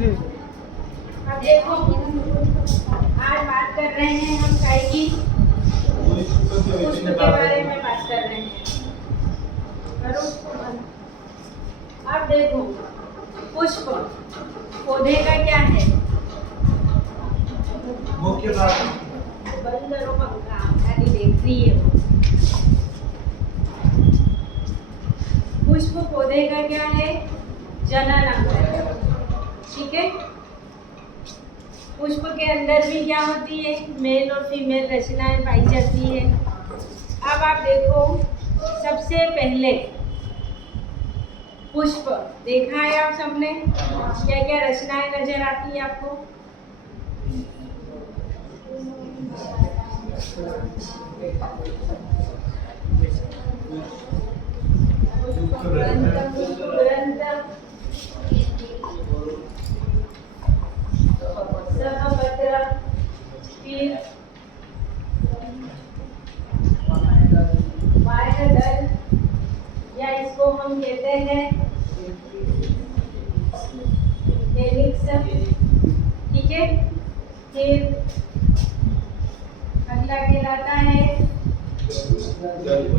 अब देखो, आज बात कर रहे हैं हम काय की पुष्प के बारे में बात कर रहे हैं। करो उसको बंद। अब देखो, पुष्प पौधे का क्या है? मुख्य भाग। बंद करो पंखा, गाड़ी देख रही है वो। पुष्प पौधे का क्या है? जनन अंग है, ठीक है। पुष्प के अंदर भी क्या होती है? मेल और फीमेल रचनाएं पाई जाती है। अब आप देखो, सबसे पहले पुष्प देखा है आप सबने, क्या क्या रचनाएं नजर आती है आपको? सहपत्र, फिर बाह्यदल, या इसको हम कहते हैं हेलिक्स, ठीक है। फिर अगला कहलाता है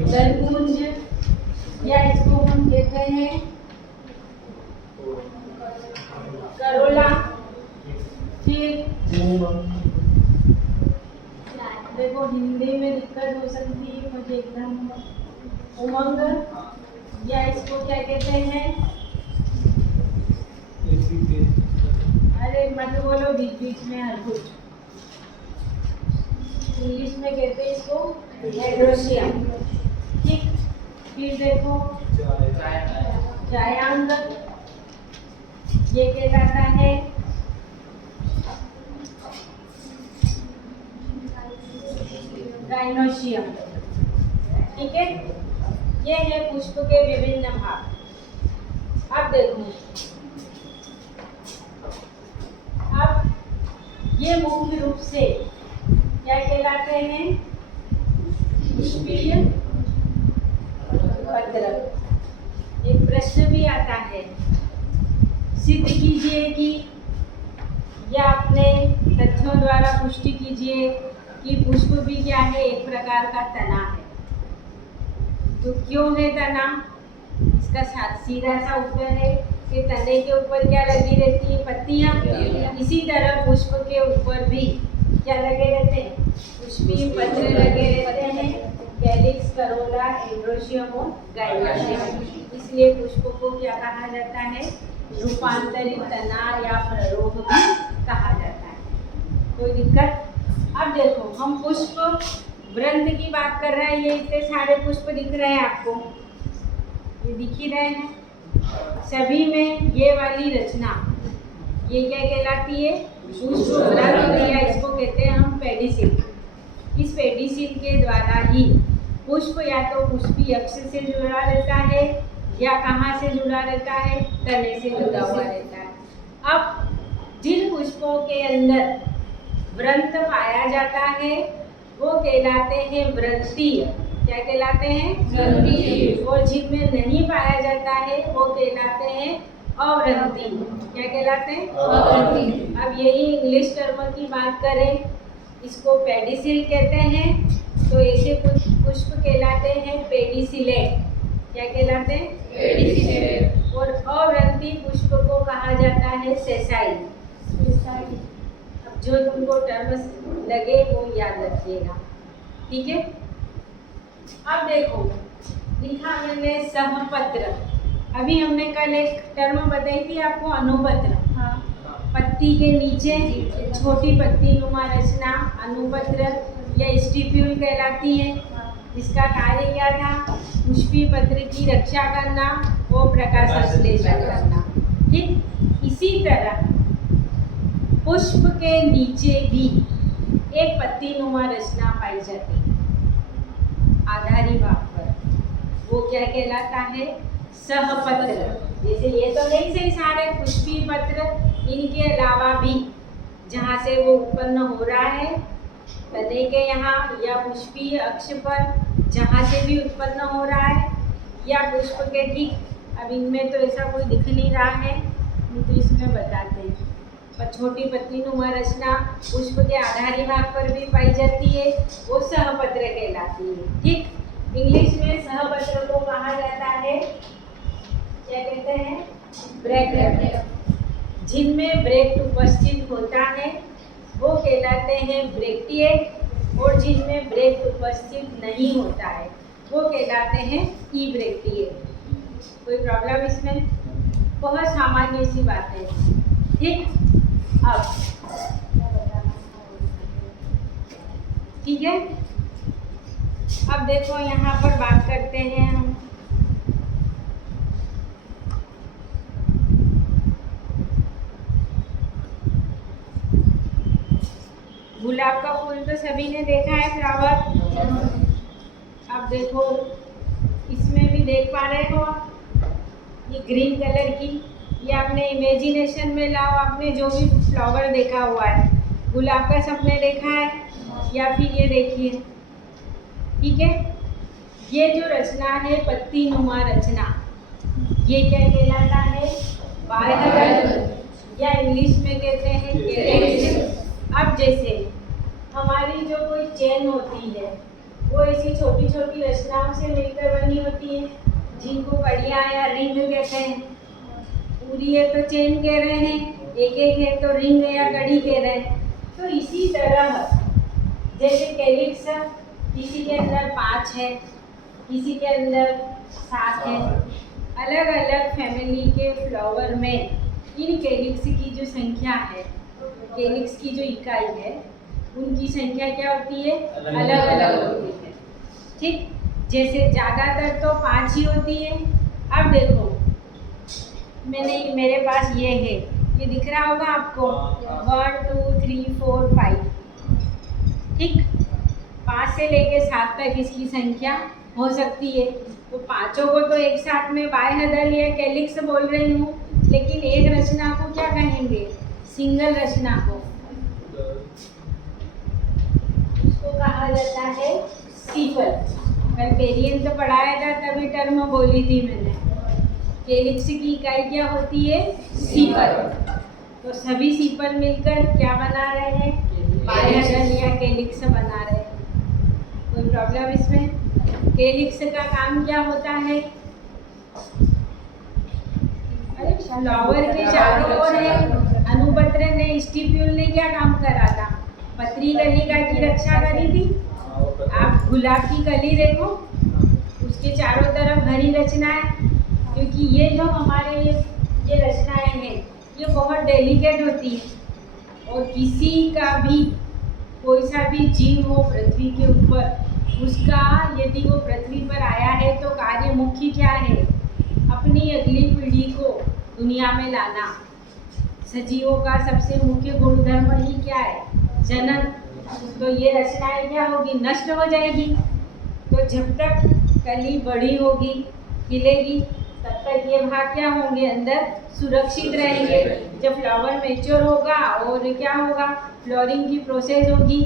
दलपुंज, या इसको हम कहते हैं करोला। फिर देखो, हिंदी में दिक्कत हो सकती है मुझे एकदम। उमंग, या इसको क्या कहते हैं? अरे मत बोलो बीच बीच में हर कुछ। इंग्लिश में कहते हैं इसको एड्रोसिया, ठीक। फिर देखो जायांग, ये कहलाता है गाइनोशियम, ठीक है। ये है पुष्प के विभिन्न भाग। अब देखो, अब ये मुख्य रूप से क्या कहलाते हैं? पुष्पीय पत्र। एक प्रश्न भी आता है, सिद्ध कीजिए कि, या अपने तथ्यों द्वारा पुष्टि कीजिए कि पुष्प भी क्या है? एक प्रकार का तना है। तो क्यों है तना? इसका सीधा सा उत्तर है कि तने के ऊपर क्या लगी रहती है? पत्तियां। इसी तरह पुष्प के ऊपर भी क्या लगे रहते हैं? पुष्पीय पत्र लगे रहते हैं, कैलिक्स, करोला, एंड्रोशियम और गाइनोशियम। इसलिए पुष्प को क्या कहा जाता है? रूपांतरित तना या प्ररोह भी कहा जाता है। कोई दिक्कत? अब देखो, हम पुष्प वृंत की बात कर रहे हैं। ये इतने सारे पुष्प दिख रहे हैं आपको, ये दिख ही रहे हैं सभी में। ये वाली रचना ये क्या कहलाती है? पुष्प वृंत, या इसको कहते हैं हम पेडिसिल। इस पेडिसिल के द्वारा ही पुष्प या तो पुष्पीय अक्ष से जुड़ा रहता है, या कहाँ से जुड़ा रहता है? तने से जुड़ा हुआ रहता है। अब जिन पुष्पों के अंदर वृंत पाया जाता है वो कहलाते हैं वृंतीय। क्या कहलाते हैं? वृंतीय। और जिनमें नहीं पाया जाता है वो कहलाते हैं अवृंतीय। क्या कहलाते हैं? अवृंतीय। अब यही इंग्लिश टर्म की बात करें, इसको पेडिसिल कहते हैं। तो ऐसे पुष्प कहलाते हैं पेडिसिलेट। क्या कहलाते हैं? पेडिसिलेट। और अवृंतीय पुष्प को कहा जाता है सेसाइल। जो तुमको टर्म्स लगे वो याद रखिएगा, ठीक है। अब देखो, लिखा मैंने सहपत्र। अभी हमने कल एक टर्म बताई थी आपको, अनुपत्र। हाँ। पत्ती के नीचे छोटी पत्ती नुमा रचना अनुपत्र या स्टिप्यूल कहलाती है। इसका कार्य क्या था? पुष्पीय पत्र की रक्षा करना और प्रकाश संश्लेषण करना, ठीक। इसी तरह पुष्प के नीचे भी एक पत्ती नुमा रचना पाई जाती है आधारी भाग पर। वो क्या कहलाता है? सहपत्र। जैसे ये तो नहीं से सारे पुष्पीय पत्र, इनके अलावा भी जहाँ से वो उत्पन्न हो रहा है तने के यहाँ, या पुष्पीय अक्ष पर जहाँ से भी उत्पन्न हो रहा है, या पुष्प के ठीक, अब इनमें तो ऐसा कोई दिख नहीं रहा है, नहीं तो इसमें बताते हैं। पर छोटी पत्तीनुमा रचना पुष्प के आधारी भाग पर भी पाई जाती है, वो सहपत्र कहलाती है। ठीक, इंग्लिश में सहपत्र को कहा जाता है, क्या कहते हैं? ब्रैक्ट। जिनमें ब्रैक्ट उपस्थित होता है वो कहलाते हैं ब्रैक्टिएट, और जिनमें ब्रैक्ट उपस्थित नहीं होता है वो कहलाते हैं इब्रैक्टिएट। कोई प्रॉब्लम इसमें? बहुत सामान्य सी बात है। ठीक, अब ठीक है, अब देखो यहाँ पर बात करते हैं हम। गुलाब का फूल तो सभी ने देखा है, फ्लावर। अब देखो इसमें भी देख पा रहे हो, ये ग्रीन कलर की, ये अपने इमेजिनेशन में लाओ, आपने जो भी फ्लावर देखा हुआ है, गुलाब का सबने देखा है, या फिर ये देखिए, ठीक है। ये जो रचना है पत्ती नुमा रचना, ये क्या कहलाता है? बायहदल, या इंग्लिश में कहते हैं कैलिक्स। अब जैसे हमारी जो कोई चेन होती है वो ऐसी छोटी छोटी रचनाओं से मिलकर बनी होती है, जिनको कड़ियाँ या रिंग कहते हैं। पूरी है तो चेन कह रहे हैं, एक एक है तो रिंग या कड़ी कह रहे हैं। तो इसी तरह जैसे कैलिक्स, किसी के अंदर 5 है, किसी के अंदर 7 है, अलग अलग फैमिली के फ्लावर में इन कैलिक्स की जो संख्या है, कैलिक्स की जो इकाई है, उनकी संख्या क्या होती है? अलग अलग होती है। ठीक, जैसे ज़्यादातर तो 5 ही होती है। अब देखो मेरे पास ये है, ये दिख रहा होगा आपको, 1 2 3 4 5। ठीक, 5 से लेके 7 तक इसकी संख्या हो सकती है। तो पाँचों को तो एक साथ में बायहदल या कैलिक्स बोल रही हूँ, लेकिन एक रचना को क्या कहेंगे? सिंगल रचना को उसको कहा जाता है सीपल। कल पेरियन तो पढ़ाया था, तभी टर्म बोली थी मैंने। कैलिक्स की इकाई क्या होती है? सीपल। तो सभी सीपल मिलकर क्या बना रहे हैं? बायहदल या कैलिक्स बना रहे हैं। कोई प्रॉब्लम इसमें? कैलिक्स का काम क्या होता है? फ्लावर के चारों ओर है, अनुपत्र ने, स्टिप्यूल ने क्या काम करा था? पत्री कलिका की रक्षा करी थी। आप गुलाब की कली देखो, उसके चारों तरफ हरी रचनाएं, क्योंकि ये जो हमारे ये रचनाएं हैं ये बहुत डेलिकेट होती है, और किसी का भी कोई सा भी जीव हो पृथ्वी के ऊपर, उसका यदि वो पृथ्वी पर आया है तो कार्य मुख्य क्या है? अपनी अगली पीढ़ी को दुनिया में लाना। सजीवों का सबसे मुख्य गुणधर्म ही क्या है? जनन। तो ये रचनाएं क्या होगी? नष्ट हो जाएगी। तो जब तक कली बड़ी होगी, खिलेगी, तब तक ये भाग क्या होंगे? अंदर सुरक्षित रहेंगे। जब फ्लावर मैच्योर होगा और क्या होगा? फ्लोरिंग की प्रोसेस होगी,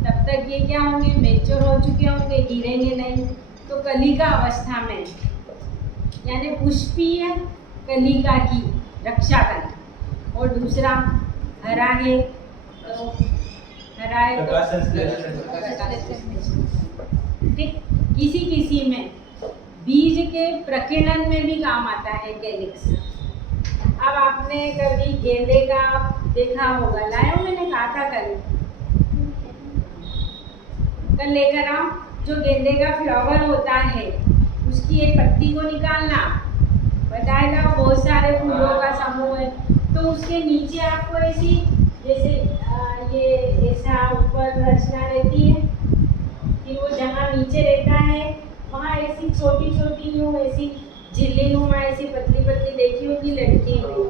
तब तक ये क्या होंगे? मैच्योर हो चुके होंगे, गिरेंगे नहीं। तो कलिका अवस्था में, यानी पुष्पीय कलिका की रक्षा करना। और दूसरा हरा है, तो हरा है ठीक। किसी किसी में बीज के प्रकीर्णन में भी काम आता है कैलिक्स। अब आपने कभी गेंदे का देखा होगा, लाया मैंने कहा था कल लेकर आओ। जो गेंदे का फ्लावर होता है उसकी एक पत्ती को निकालना, बताया था बहुत सारे फूलों का समूह है, तो उसके नीचे आपको ऐसी जैसे ये ऐसा ऊपर रचना रहती है, फिर वो जहाँ नीचे रहता है वहाँ ऐसी छोटी छोटी यूँ ऐसी झिल्ली नुमा ऐसी पतली पतली देखी होगी लटकी हुई,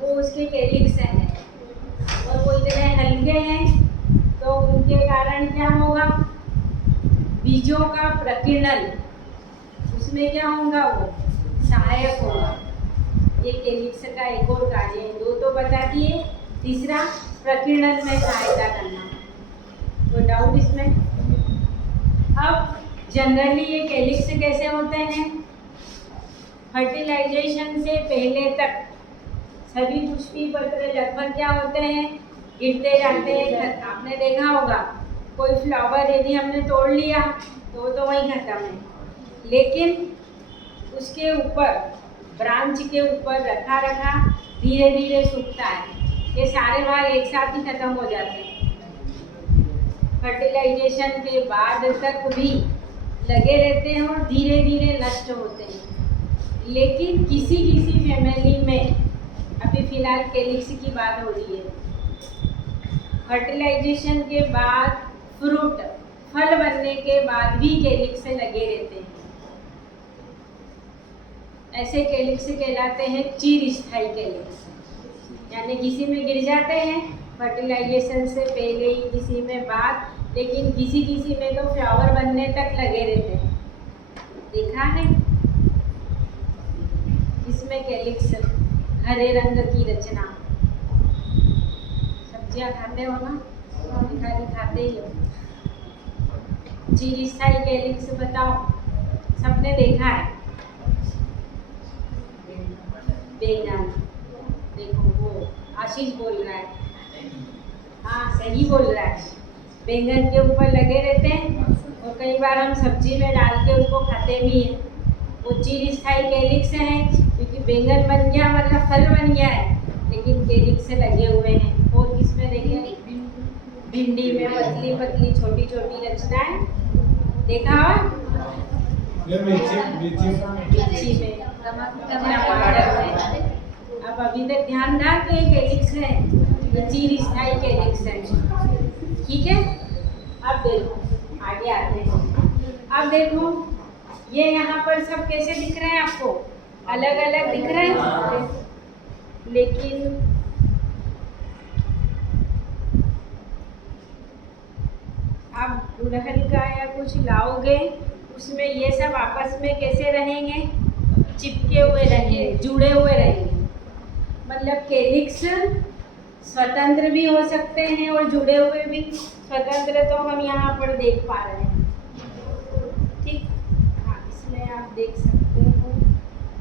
वो उसके कैलिक्स हैं। और वो इतने हल्के हैं तो उनके कारण क्या होगा? बीजों का प्रकीर्णन उसमें क्या होगा? वो सहायक होगा। ये कैलिक्स का एक और कार्य है। दो तो बता दिए, तीसरा प्रकीर्णन में सहायता करना। तो डाउट इसमें? अब जनरली ये कैलिक्स कैसे होते हैं? फर्टिलाइजेशन से पहले तक सभी पुष्पी पत्र लगभग क्या होते हैं, गिरते जाते हैं। आपने देखा होगा कोई फ्लावर यदि हमने तोड़ लिया तो वहीं खत्म है, लेकिन उसके ऊपर ब्रांच के ऊपर रखा धीरे धीरे सूखता है। ये सारे भाग एक साथ ही खत्म हो जाते हैं। फर्टिलाइजेशन के बाद तक भी लगे रहते हैं और धीरे धीरे नष्ट होते हैं। लेकिन किसी किसी फैमिली में, अभी फिलहाल कैलिक्स की बात हो रही है, फर्टिलाइजेशन के बाद फ्रूट फल बनने के बाद भी कैलिक्स लगे रहते हैं। ऐसे कैलिक्स कहलाते हैं चिरस्थायी कैलिक्स, यानी किसी में गिर जाते हैं फर्टिलाइजेशन से पहले ही, किसी में बाद, लेकिन किसी किसी में तो फ्लावर बनने तक लगे रहते हैं। देखा है इसमें कैलिक्स हरे रंग की रचना। सब्जियां खाते हो ना, खाते ही हो। चिरस्थायी कैलिक्स बताओ, सबने देखा है। बैंगन, देखो वो आशीष बोल रहा है, हाँ सही बोल रहा है। बैंगन के ऊपर लगे रहते हैं और कई बार हम सब्जी में डाल के उसको खाते भी हैं। वो चिरस्थायी कैलिक्स है, क्योंकि बैंगन बन गया मतलब फल बन गया है, लेकिन कैलिक्स लगे हुए हैं। और किसमें देखें, भिंडी में पतली पतली छोटी छोटी रचनाएं, देखा हो? मिर्ची में, टमाटर में। अब अभी तक ध्यान रहा कि ये कैलिक्स है, ये चिरस्थायी कैलिक्स है, ठीक है। अब देखो आगे आते हैं। अब देखो ये यहाँ पर सब कैसे दिख रहे हैं आपको, अलग अलग दिख रहे हैं, लेकिन आप गुड़हल का या कुछ लाओगे उसमें ये सब आपस में कैसे रहेंगे, चिपके हुए रहेंगे, जुड़े हुए रहेंगे। मतलब कैलिक्स स्वतंत्र भी हो सकते हैं और जुड़े हुए भी। स्वतंत्र तो हम यहाँ पर देख पा रहे हैं, ठीक, हाँ इसमें आप देख सकते हो।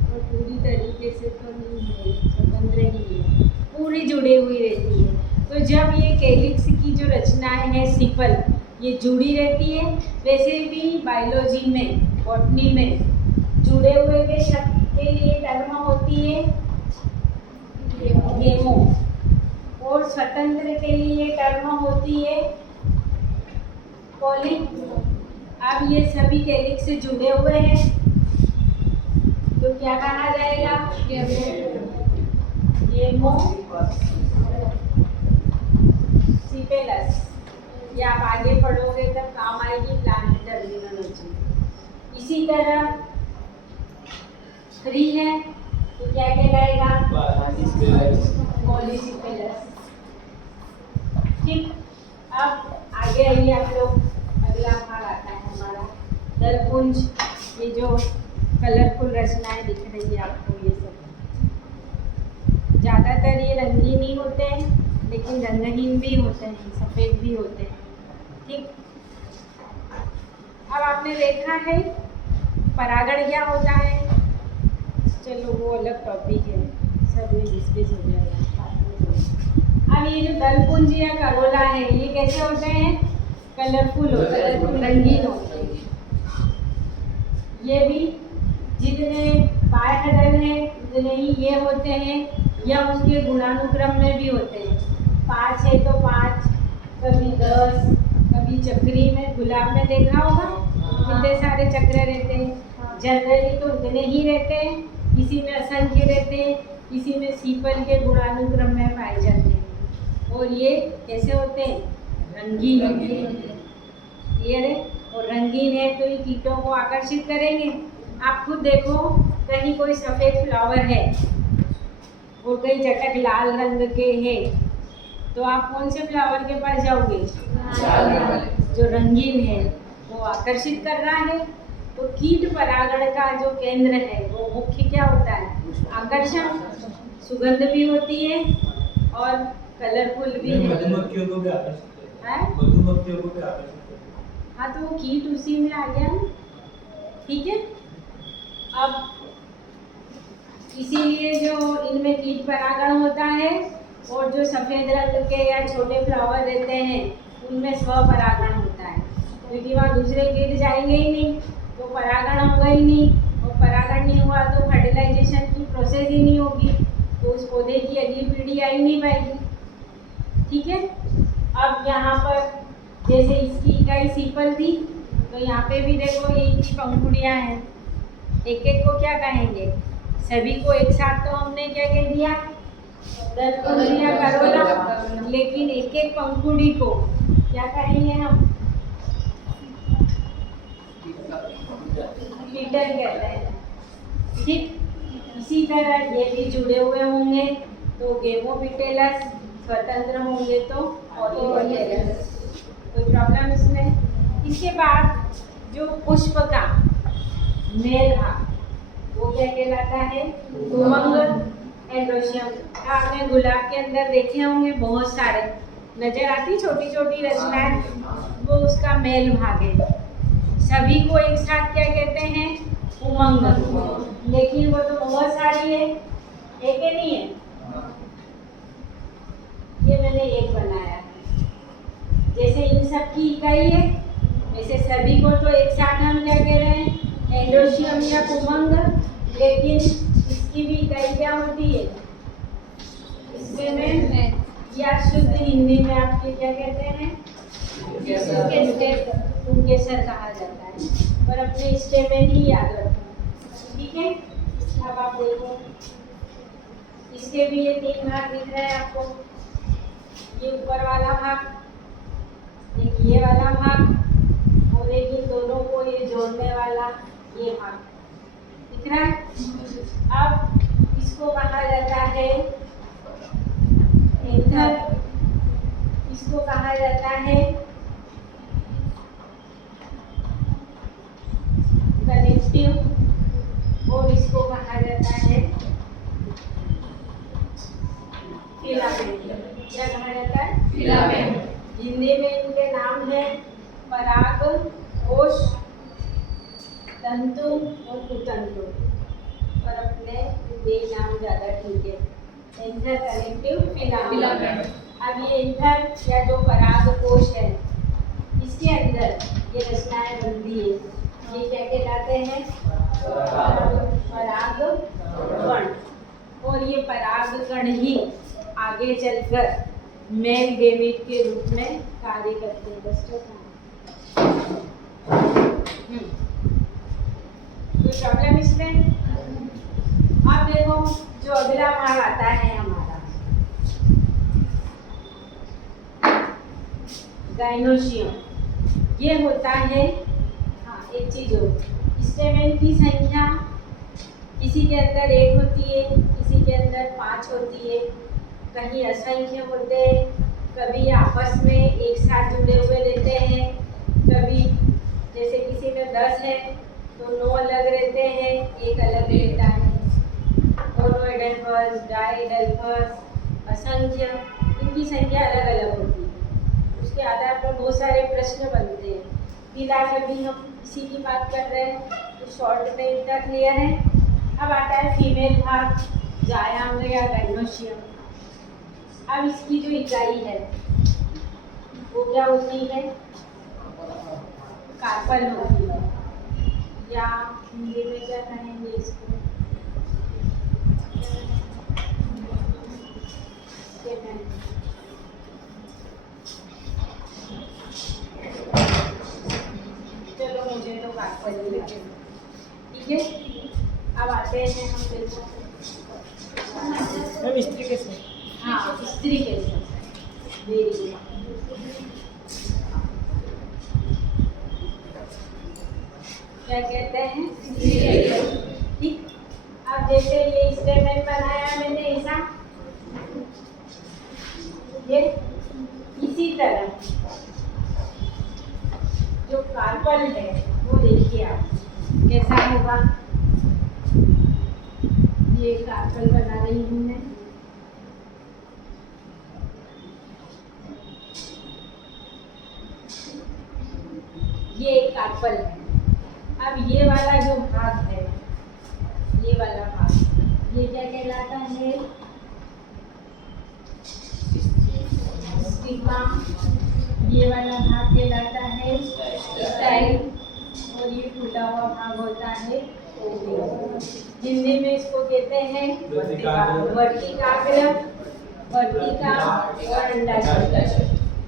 और पूरी तरीके से तो नहीं है, स्वतंत्र ही है, पूरी जुड़ी हुई रहती है। तो जब ये कैलिक्स की जो रचनाएं हैं सिपल, ये जुड़ी रहती है, वैसे भी बायोलॉजी में, बॉटनी में जुड़े हुए के शब्द के लिए टर्म होती है हेमो, और स्वतंत्र के लिए टर्म होती है पॉली। अब ये सभी कैलिक्स से जुड़े हुए हैं तो क्या कहा जाएगा, हेमो सिपेलस। ये आप आगे पढ़ोगे तब काम आएगी प्लांट टर्मिनोलॉजी। इसी तरह 3 है तो क्या कहलाएगा, पॉलीसिपेलस, ठीक। अब आगे आइए आप लोग, अगला भाग आता है हमारा दलपुंज। ये जो कलरफुल रचनाएं दिख रही है आपको, ये सब ज़्यादातर ये रंगीन ही होते हैं, लेकिन रंगहीन भी होते हैं, सफ़ेद भी होते हैं, ठीक। अब आपने देखा है परागण क्या होता है, चलो वो अलग टॉपिक है, सब में डिस्कस हो जाएगा। अब ये जो दलपुंज या करोला है, ये कैसे होते हैं, कलरफुल होते हैं, रंगीन होते हैं। ये भी जितने बाह्यदल हैं उतने ही ये होते हैं, या उसके गुणानुक्रम में भी होते हैं। 5 है तो 5, कभी 10, कभी चक्री में, गुलाब में देखा होगा कितने सारे चक्र रहते हैं। जनरली तो उतने ही रहते हैं, किसी में असंख्य रहते हैं, किसी में सीपल के गुणानुक्रम में पाए जाते हैं। और ये कैसे होते हैं, रंगीन, क्लियर है। और रंगीन है तो ये कीटों को आकर्षित करेंगे। आप खुद देखो, कहीं कोई सफ़ेद फ्लावर है और कहीं चटक लाल रंग के हैं, तो आप कौन से फ्लावर के पास जाओगे, जो रंगीन है, वो आकर्षित कर रहा है। तो कीट परागण का जो केंद्र है वो मुख्य क्या होता है, आकर्षण। सुगंध भी होती है और कलरफुल भी है। मधुमक्खियों को भी आकर्षित करता है, मधुमक्खियों को भी आकर्षित करता है। हाँ, तो वो कीट उसी में आ गया, ठीक है। अब इसीलिए जो इनमें कीट परागण होता है और जो सफ़ेद रंग के या छोटे फ्लावर रहते हैं उनमें स्वपरागण होता है, क्योंकि वहाँ दूसरे कीट जाएंगे ही नहीं तो परागण होगा ही नहीं, और परागण नहीं हुआ तो फर्टिलाइजेशन की प्रोसेस ही नहीं होगी, तो उस पौधे की अगली पीढ़ी आ ही नहीं पाएगी। ठीक है। अब यहाँ पर जैसे इसकी इकाई सीपल थी, तो यहाँ पे भी देखो ये इनकी पंखुड़ियाँ हैं। एक एक को क्या कहेंगे? सभी को एक साथ तो हमने क्या कह दिया? दलकुंडिया करोला, लेकिन एक एक पंखुड़ी को क्या कहेंगे हम? पीटर कहते हैं। ठीक, इसी तरह ये भी जुड़े हुए होंगे तो गेमोपिटेलस, स्वतंत्र होंगे तो ऑर्डिपिटेलस। कोई प्रॉब्लम इसमें? इसके बाद जो पुष्प का मेल भाग वो क्या कहलाता है? उमंग, एंड्रोशियम। आपने गुलाब के अंदर देखे होंगे बहुत सारे नजर आती छोटी छोटी रचनाएं, वो उसका मेल भाग है। सभी को एक साथ क्या कहते हैं? उमंग। लेकिन वो तो बहुत सारी है, एक ही नहीं है। ये मैंने एक बनाया है। जैसे इन सब की इकाई है, वैसे सभी को तो एक साथ हम क्या कह रहे हैं? एंड्रोशियम या उमंग। लेकिन इसकी भी इकाई क्या होती है? इसमें या शुद्ध हिंदी में आपके क्या कहते हैं? पुंकेसर कहा जाता है, पर अपने स्टेमेन ही याद रखो। ठीक है। अब आप देखो इसके भी ये तीन भाग दिख रहे हैं आपको। ये ऊपर वाला भाग, एक ये वाला भाग, और एक इन दोनों को ये जोड़ने वाला ये भाग दिख रहा है। अब इसको कहा जाता है एंथर, इसको कहा जाता है कनेक्टिव, और इसको कहा जाता है फिलामेंट। क्या कहा जाता है? फिलामेंट। हिंदी में इनके नाम है पराग कोश, तंतु और कुतंतु, पर अपने ये नाम ज़्यादा ठीक है, एंथर, कनेक्टिव, फिलामेंट। अब ये एंथर या जो पराग कोश है, इसके अंदर ये रचनाएं बनती है, ये क्या कहलाते हैं? परागकण। और ये परागकण ही आगे चलकर मेल गेमीट के रूप में कार्य करते हैं। बच्चों कोई प्रॉब्लम इसमें? अब देखो जो अगला भाग आता है हमारा गाइनोशियम, ये होता है, हाँ एक चीज हो, स्टेमेन की संख्या किसी के अंदर 1 होती है, किसी के अंदर 5 होती है, कहीं असंख्य होते हैं, कभी आपस में एक साथ जुड़े हुए रहते हैं, कभी जैसे किसी में 10 है तो 9 अलग रहते हैं, एक अलग रहता है। मोनोएडल्फस, डाइएडल्फस, असंख्य, इनकी संख्या अलग अलग होती है। उसके आधार पर बहुत सारे प्रश्न बनते हैं। फिलहाल अभी हम इसी की बात कर रहे हैं, तो शॉर्ट में इतना क्लियर है। अब आता है फीमेल भाग, जायांग या गाइनोशियम। अब इसकी जो इकाई है वो क्या होती है? कार्पल होती है, या हिंदी में क्या कहेंगे इसको? चलो मुझे तो कार्पल ही लगे। ठीक है। अब आते हैं हम देखो स्त्री कैसे? हाँ, स्त्री कैसे? Very good. क्या कहते हैं? ठीक। अब जैसे ये स्टेमेन बनाया मैंने ऐसा, ये इसी तरह जो कार्पल है वो देखिए आप कैसा होगा। ये कार्पल बना रही हूँ मैं। ये एक कार्पल है। अब ये वाला जो भाग है, ये वाला भाग, ये क्या कहलाता है? स्टिग्मा। ये वाला भाग कहलाता है स्टाइल, और ये टूटा हुआ भाग होता है ओव्यूल। हिंदी में इसको कहते हैं वर्तिकाग्र, वर्तिका और अंडाशय।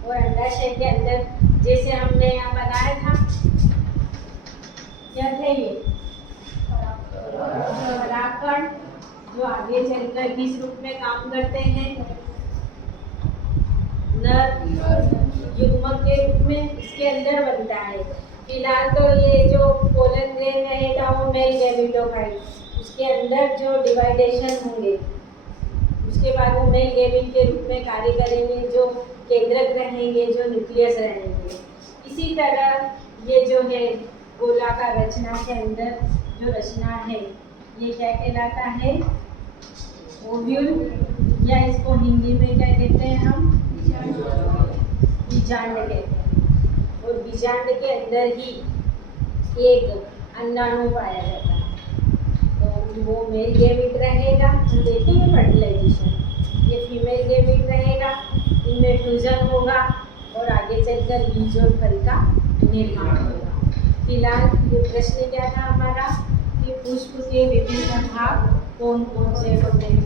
और अंडाशय के अंदर जैसे हमने यहाँ बनाया था, क्या थे ये? परागकण, जो आगे चलकर किस रूप में काम करते हैं? नर युग्मक के रूप में इसके अंदर बनता है। फिलहाल तो ये जो पोलन ग्रेन रहेगा वो मेल गैमेटोफाइट, उसके अंदर जो डिवाइडेशन होंगे उसके बाद वो मेल गैमेट के रूप में कार्य करेंगे, जो केंद्रक रहेंगे, जो न्यूक्लियस रहेंगे। इसी तरह ये जो है गोलाकार रचना के अंदर जो रचना है ये क्या कहलाता है? ओव्यूल, या इसको हिंदी में क्या कहते हैं हम? बीजांड कहते हैं। और बीजांड के अंदर ही एक अंडाणु पाया जाता है, तो वो मेल गैमेट रहेगा। हम देखेंगे फर्टिलाइजेशन, ये फीमेल गैमेट रहेगा, इनमें फ्यूजन होगा और आगे चलकर बीज और फल का निर्माण होगा। फिलहाल ये प्रश्न क्या था हमारा कि पुष्प के विभिन्न भाग कौन कौन से होते हैं?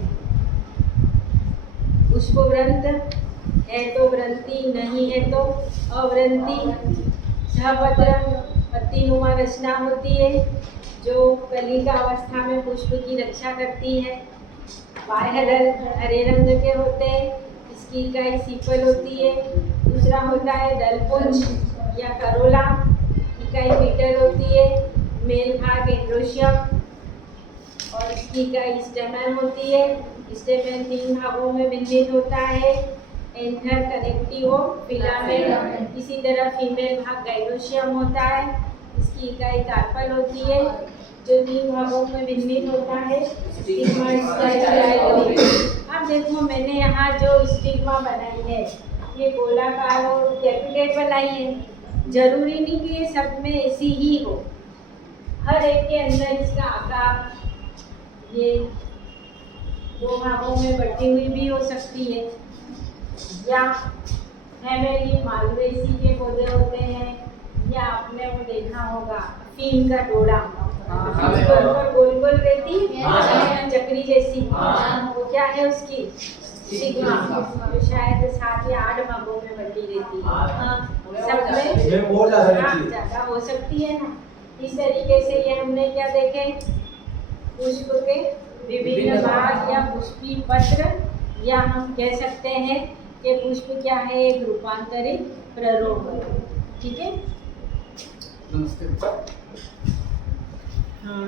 पुष्पवृंत है तो वृंति, नहीं है तो अवृंति। सहपत्र पत्तीनुमा रचना होती है जो कली का अवस्था में पुष्प की रक्षा करती है। बाह्य दल हरे रंग के होते हैं, इसकी इकाई सीपल होती है। दूसरा होता है दलपुंज या करोला, इकाई पीटल होती है। मेल भाग एंड्रोशियम और इसकी इकाई स्टेमन होती है। स्टेमन 3 भागों में विन्यास होता है, एंथर, कनेक्टिव, फिलामेंट। इसी तरह फीमेल भाग गाइनोशियम होता है, इसकी इकाई कार्पल होती है, जो 3 भागों में विन्यास होता है, स्टिग्मा, स्टाइल। अब देखो मैंने यहाँ जो स्टिग्मा बनाई है ये गोलाकार और कैपिटेट बनाई है। जरूरी नहीं कि ये सब में ऐसी ही हो, हर एक के अंदर इसका आकार ये 2 भागों में बटी हुई भी हो सकती है। या हेमेली मालवेसी के पौधे होते हैं, या आपने वो देखा होगा फीम का डोड़ा, गोल गोल रहती है चक्री जैसी, वो क्या है उसकी? स्टिग्मा। तो शायद 7 या 8 भागों में बटी रहती है, सब में ज़्यादा हो सकती है ना। इस तरीके से ये हमने क्या देखे? पुष्प के विभिन्न भाग या पुष्पी पत्र, या हम कह सकते हैं कि पुष्प क्या है? एक रूपांतरित प्ररोग। ठीक है, नमस्ते। हाँ।